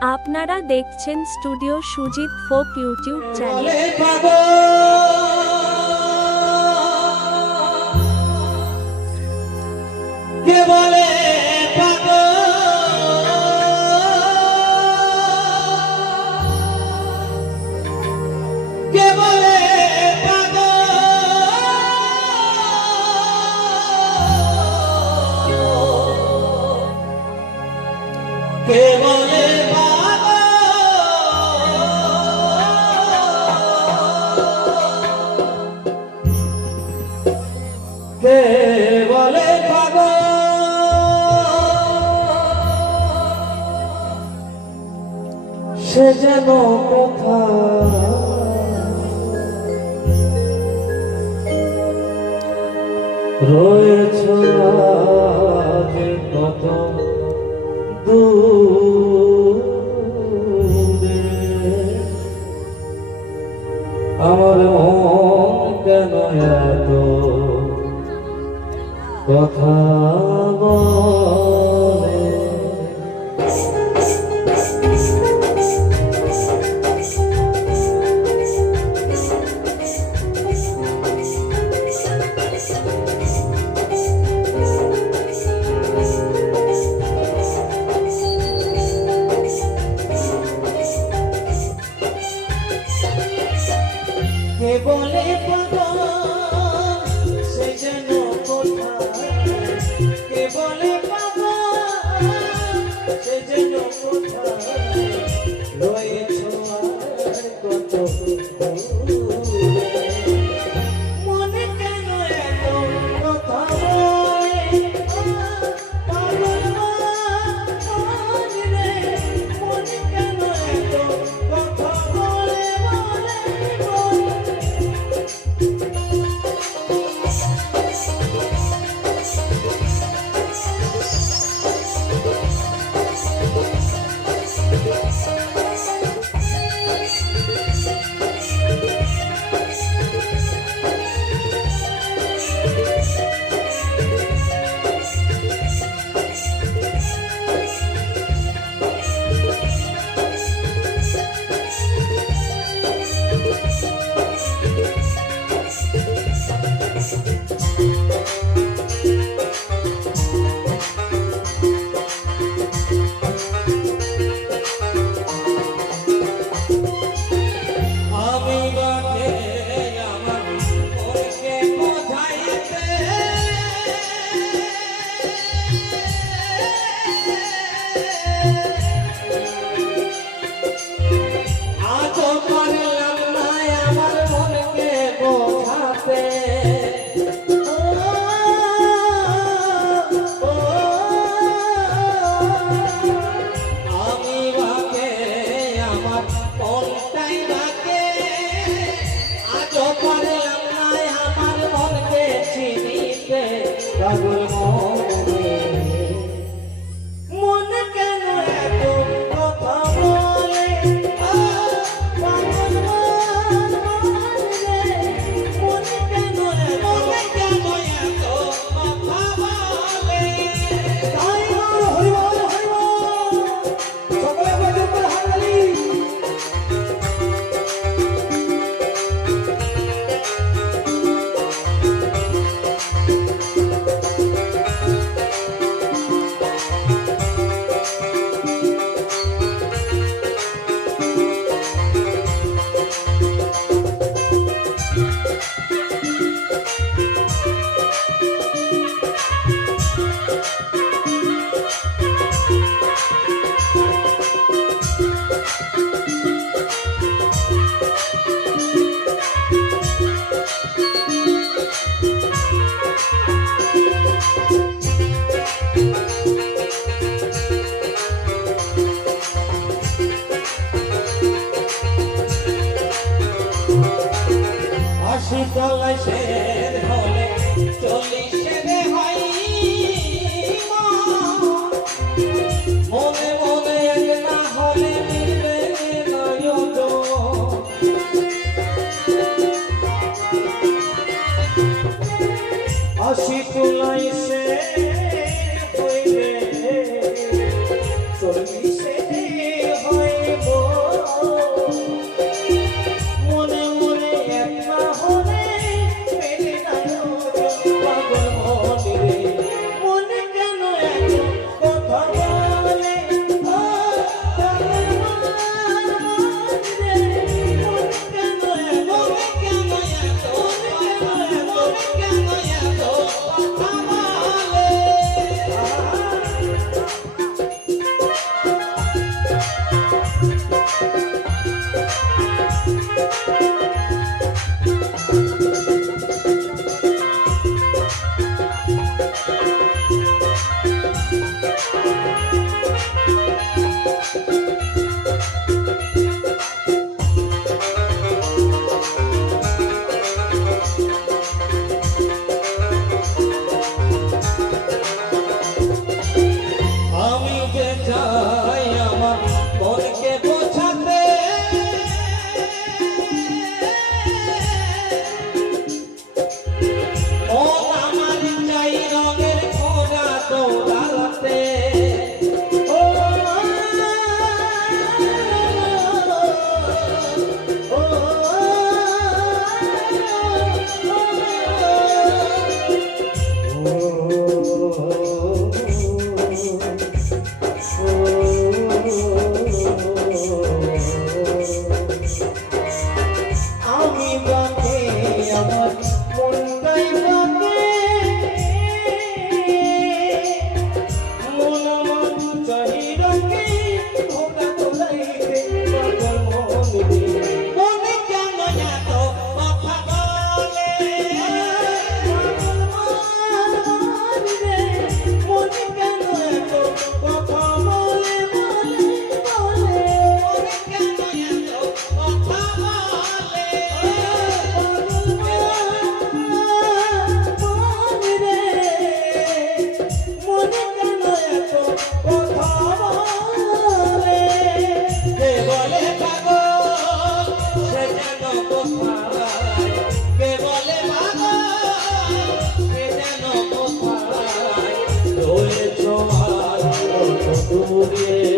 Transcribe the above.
আপনারা দেখছেন studio Sujit folk YouTube channel. কে বলে? সে যেন কথা রয়েছ কত দূরে। আমার মন কেন এত কথা বল? চলে দূরে মন